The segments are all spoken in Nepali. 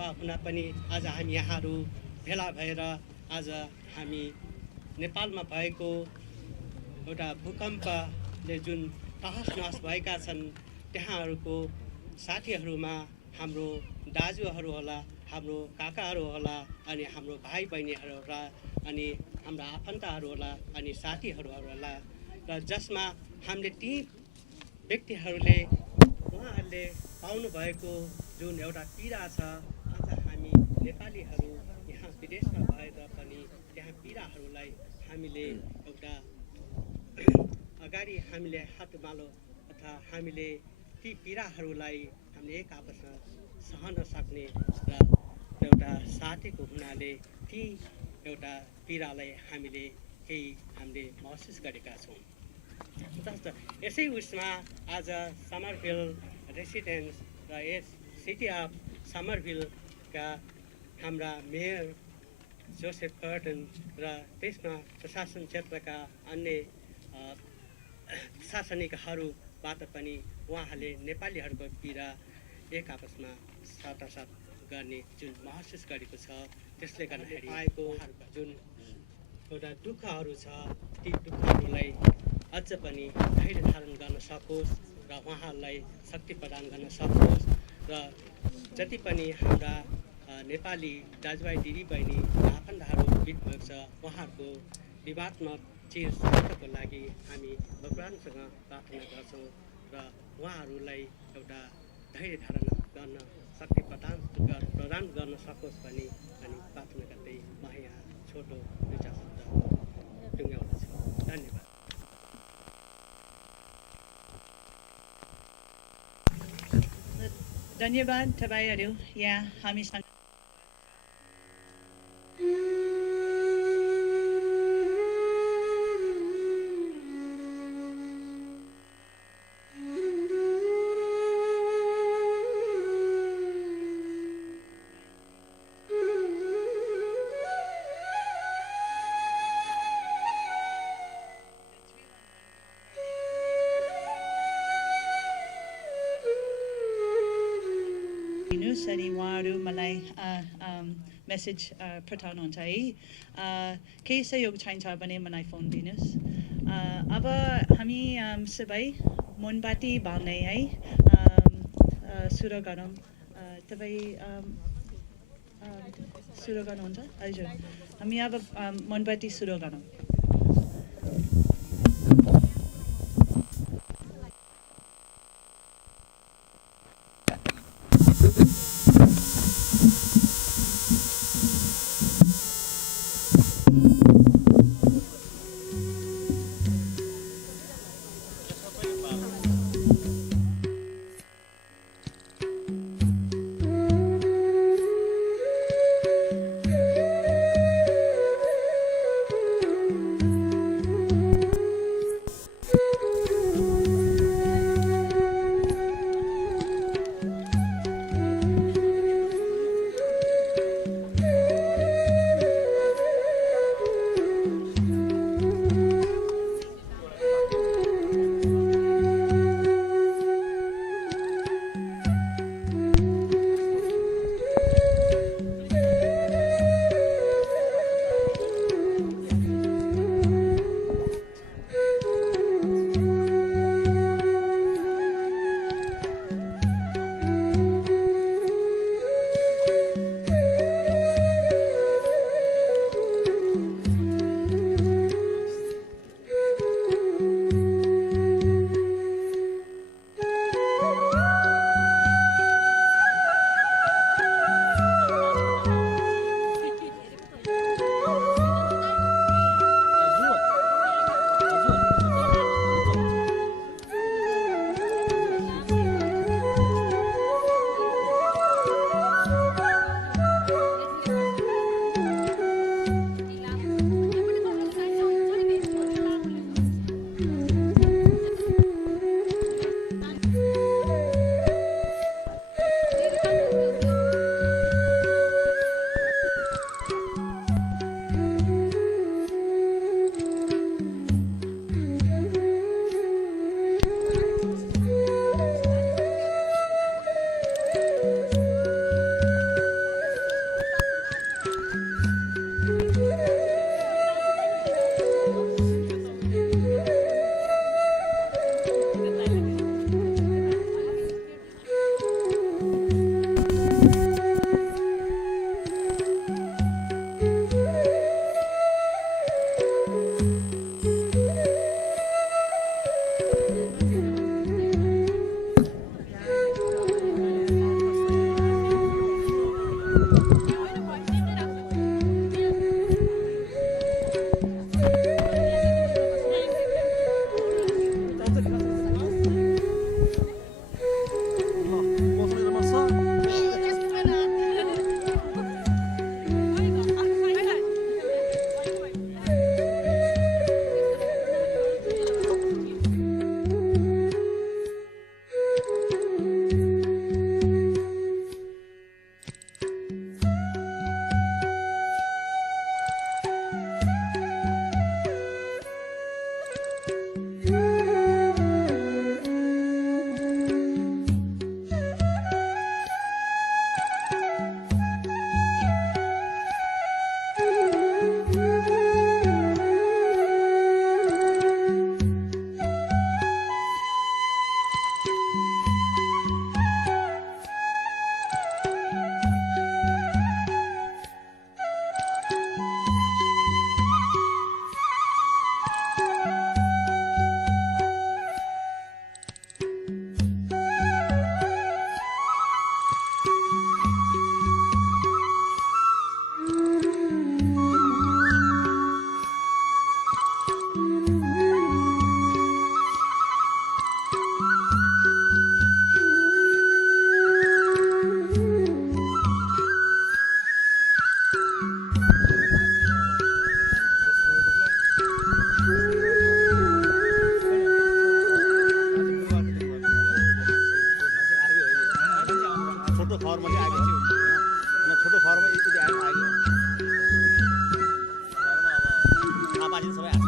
सेवा हुन पनि आज हामी यहाँहरू भेला भएर आज हामी नेपालमा भएको एउटा भूकम्पले जुन तहस नहस भएका छन् त्यहाँहरूको साथीहरूमा हाम्रो दाजुहरू होला, हाम्रो काकाहरू होला, अनि हाम्रो भाइ बहिनीहरू होला, अनि हाम्रा आफन्तहरू होला, अनि साथीहरू होला, र जसमा हामीले ती व्यक्तिहरूले उहाँहरूले पाउनुभएको जुन एउटा पीडा छ, आज हामी नेपालीहरू यहाँ विदेशमा भएर पनि त्यहाँ पीडाहरूलाई हामीले एउटा अगाडि हामीले हातमालो अथवा हामीले ती पीडाहरूलाई हामीले एक आपसमा सहन सक्ने र एउटा साथीको हुनाले ती एउटा पीडालाई हामीले हामीले महसुस गरेका छौँ। जस्तो यसै उसमा आज समरभिल रेसिडेन्स र यस सिटी अफ समरभिलका हाम्रा मेयर जोसेफ कर्टन र त्यसमा प्रशासन क्षेत्रका अन्य प्रशासनिकहरूबाट पनि उहाँहरूले नेपालीहरूको पीडा एक आपसमा साटासाट गर्ने जुन महसुस गरेको छ, त्यसले गर्दाखेरि आएको जुन एउटा दुःखहरू छ ती दुःखहरूलाई अझ पनि धैर्य धारण गर्न सकोस् र उहाँहरूलाई शक्ति प्रदान गर्न सकोस् र जति पनि हाम्रा नेपाली दाजुभाइ दिदीबहिनी आफन्तहरू बित्नुभएको छ उहाँहरूको विवादात्मक चिर शान्तको लागि हामी भगवानसँग प्रार्थना गर्छौँ र उहाँहरूलाई एउटा धैर्य धारण गर्न शक्ति प्रदान गर्न सकोस् भनी हामी प्रार्थना गर्दै म यहाँ छोटो दुईटा शब्द टुङ्ग्याउँदछु। धन्यवाद। धन्यवाद तपाईँहरू यहाँ हामीसँग अनि उहाँहरू मलाई मेसेज पठाउनुहुन्छ है। केही सहयोग चाहिन्छ भने मलाई फोन दिनुहोस्। अब हामी सबै मोमबत्ती बाल्ने है सुरु गरौँ। तपाईँ सुरु गर्नुहुन्छ? हजुर, हामी अब मोमबत्ती सुरु गरौँ। सबै आछ।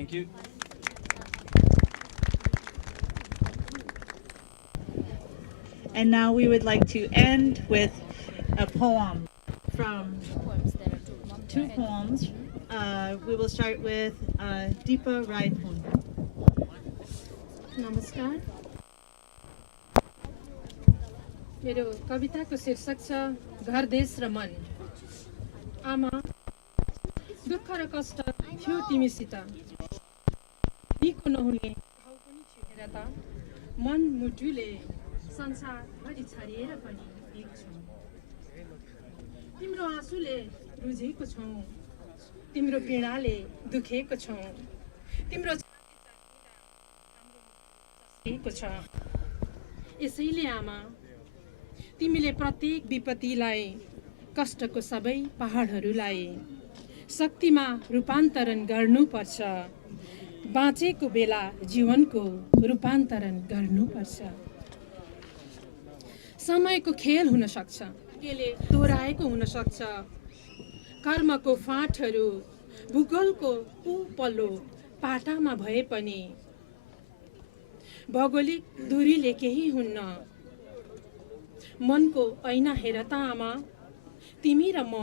Thank you. And now we would like to end with a poem from two poems. We will start with Deepa Rai poem. नमस्कार मेरो कविताको शीर्षक छ घर देश र मन। आमा दुःख र कष्ट थियो तिमीसित निको नहुने घाउ पनि थियो हेर त मन मुटुले संसारभरि छरिएर पनि एक छौ। तिम्रो आँसुले रुझेको छौँ तिम्रो पीडाले दुखेको छौँ तिम्रो छ। यसैले आमा तिमीले प्रत्येक विपत्तिलाई कष्टको सबै पहाडहरूलाई शक्तिमा रूपान्तरण गर्नुपर्छ। बाँचेको बेला जीवनको रूपान्तरण गर्नुपर्छ। समयको खेल हुन सक्छ यसले दोहोऱ्याएको हुन सक्छ। कर्मको फाँटहरू भूगोलको पल्लो पाटामा भए पनि भौगोलिक दूरीले केही हुन्न। मनको ऐना हेर त आमा तिमी र म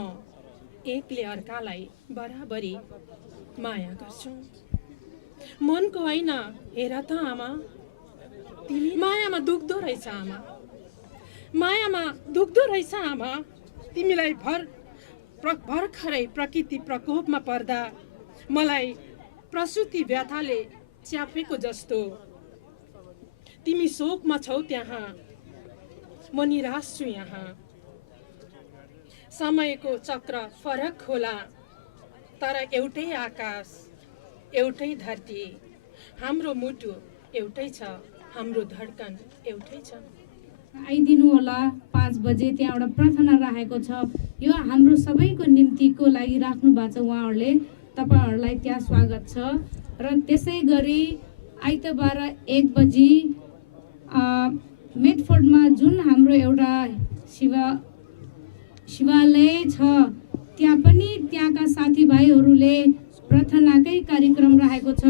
एकले अर्कालाई बराबरी माया गर्छौँ। मनको ऐना हेर त आमा तिमी मायामा दुख्दो रहेछ आमा मायामा दुख्दो रहेछ आमा। तिमीलाई भर्खरै प्रकृति प्रकोपमा पर्दा मलाई प्रसुति व्यथाले च्यापेको जस्तो। तिमी शोकमा छौ त्यहाँ म निराश छु यहाँ। समयको चक्र फरक होला तर एउटै आकाश एउटै धरती। हाम्रो मुटु एउटै छ हाम्रो धड्कन एउटै छ। आइदिनु होला 5 बजे त्यहाँ एउटा प्रार्थना राखेको छ। यो हाम्रो सबैको निम्तिको लागि राख्नु भएको छ। उहाँहरूले तपाईहरुलाई त्यहाँ स्वागत छ। र त्यसै गरी आइतबार 1 बजी मेडफोर्डमा जुन हाम्रो एउटा शिवालय छ त्यहाँ पनि त्यहाँका साथीभाइहरूले प्रार्थनाकै कार्यक्रम राखेको छ।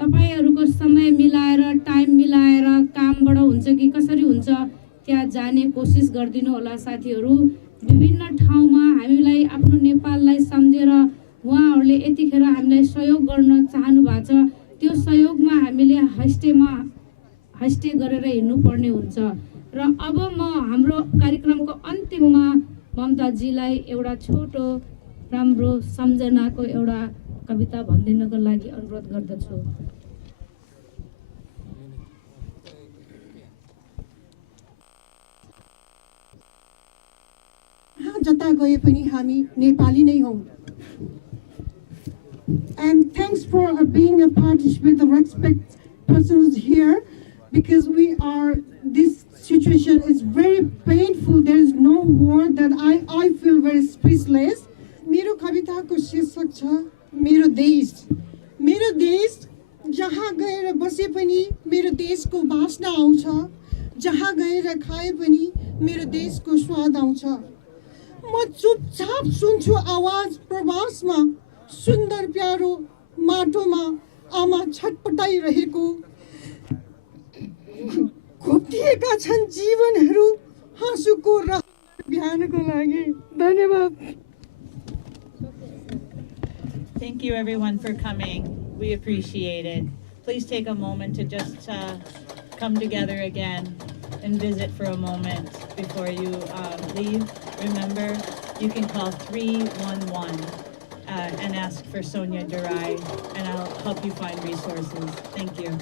तपाईहरुको समय मिलाएर टाइम मिलाएर कामबाट हुन्छ कि कसरी हुन्छ त्यहाँ जाने कोसिस गर्दिनु होला साथीहरु। विभिन्न ठाउँमा हामीलाई आफ्नो नेपाललाई सम्झेर उहाँहरूले यतिखेर हामीलाई सहयोग गर्न चाहनु भएको छ। त्यो सहयोगमा हामीले हस्टे गरेर हिँड्नु पर्ने हुन्छ। र अब म हाम्रो कार्यक्रमको अन्तिममा ममताजीलाई एउटा छोटो राम्रो सम्झनाको एउटा कविता भनिदिनको लागि अनुरोध गर्दछु। जता गए पनि हामी नेपाली नै हौं। And thanks for being a participant of respect persons here because this situation is very painful. There is no word that I feel very speechless. मेरो कविताको शीर्षक छ मेरो देश। मेरो देश जहाँ गएर बसे पनि मेरो देशको वासना आउँछ। जहाँ गएर खाए पनि मेरो देशको स्वाद आउँछ। म चुपचाप सुन्छु आवाज प्रवासमा सुन्दर प्यारो माटोमा आमा छटपटाइरहेको। घोप्टिएका छन् जीवनहरू हाँसोको रहर बिहानको लागि धन्यवाद Thank you everyone for coming. We appreciate it. Please take a moment to just come together again and visit for a moment before you leave. Remember, you can call 311 and ask for Sonia Durai, and I'll help you find resources. Thank you.